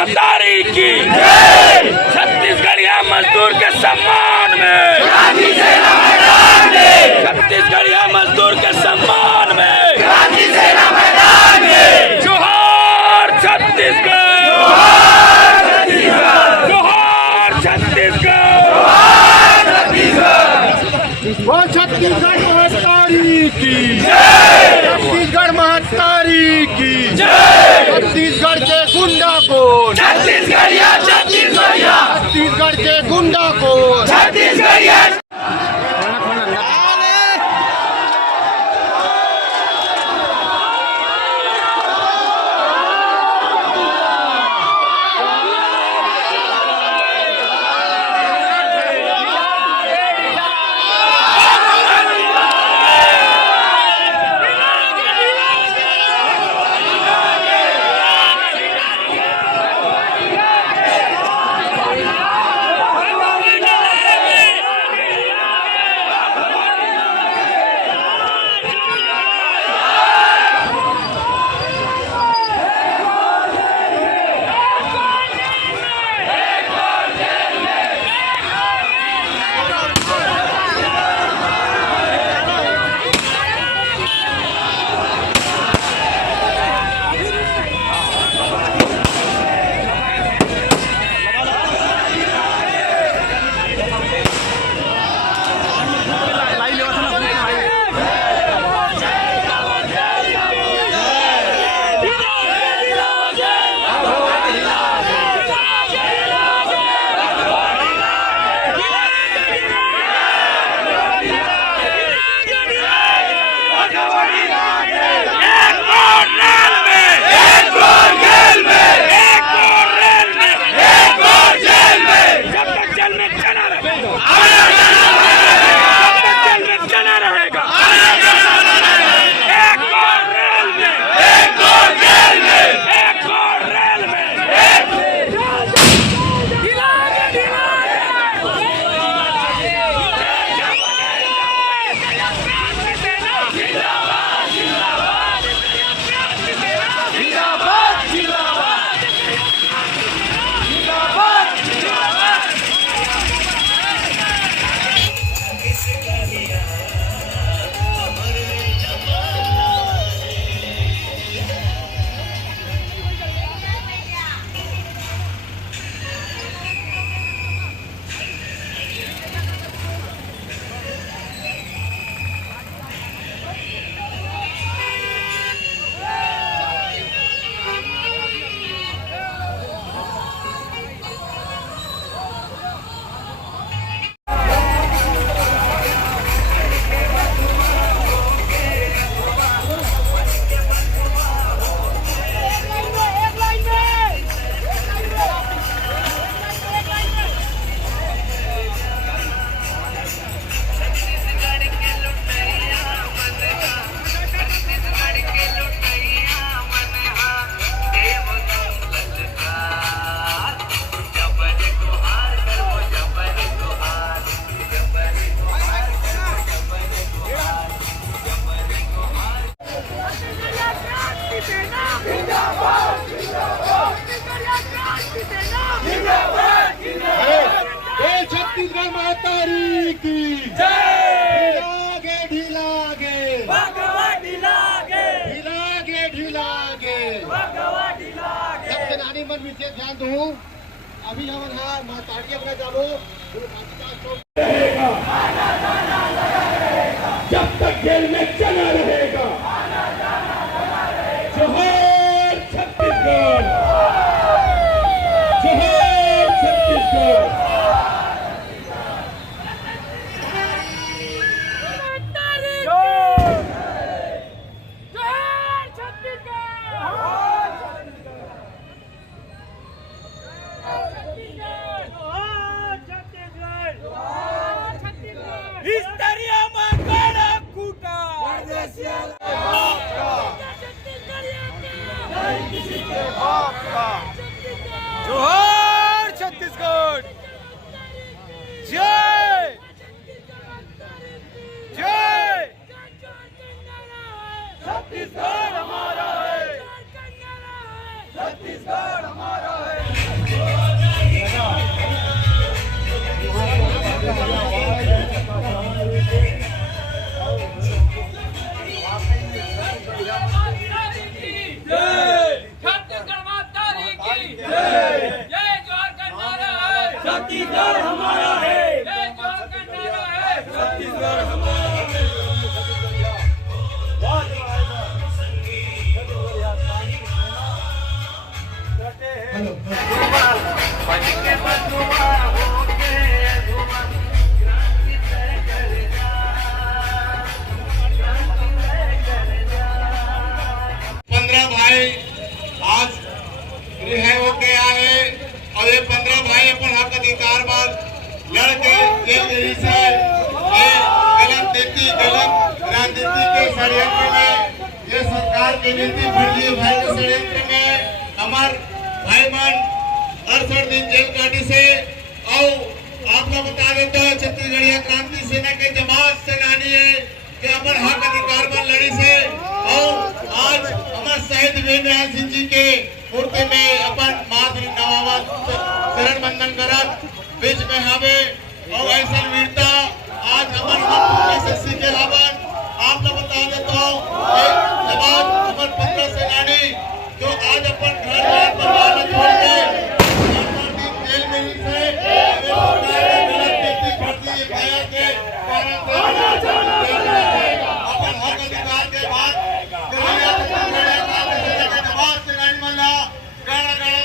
महतारी की छत्तीसगढ़िया मजदूर के सम्मान में, छत्तीसगढ़िया मजदूर के सम्मान में जोहार छत्तीसगढ़, जोहार छत्तीसगढ़, छत्तीसगढ़ महतारी की, छत्तीसगढ़ महतारी की, छत्तीसगढ़ के गुंडा को, छत्तीसगढ़िया छत्तीसगढ़िया, छत्तीसगढ़ के गुंडा को छत्तीसगढ़िया। छत्तीसगढ़ महतारी की ढीलागे ढीलागे ढीलागे ढीलागे सेनानी मन विशेष ध्यान दूँ अभी हम महतारी अपना जाबो जब तक जेल में चला रहेगा। जोहार छत्तीसगढ़, जोहार छत्तीसगढ़। Histeria Magana Kuta! सरकार के नीति फर्जी भाई के षड्यंत्र में हमार भाई मन 68 दिन जेल काटी से और आप लोग बता देते हो छत्तीसगढ़िया क्रांति सेना के जमात सेनानी है कि अपन हक अधिकार पर लड़ी से और आज हमारे शहीद वीर नारायण सिंह जी के मूर्ति में अपन मातृ नवावत शरण बंधन करत बीच में हवे और ऐसा वीरता आज हमारे से सीखे हवन आप लोग बता देता हूँ जवान अमर पत्र सेनानी जो आज अपन घर परिवार छोड़ के जेल में से अपन हक अधिकार के बाद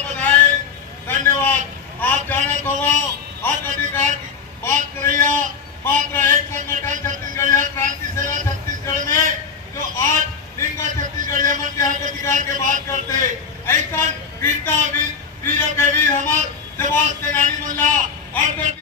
बधाई धन्यवाद। आप जाने तो हक अधिकार की बात करिए मात्र एक संगठन छत्तीसगढ़ क्रांति सेना छत्तीसगढ़ में जो आज लिंगा छत्तीसगढ़ मन के हक अधिकार के बात करते ऐसा वीरता वीर के वीर हमार जवान सेनानी मल्ला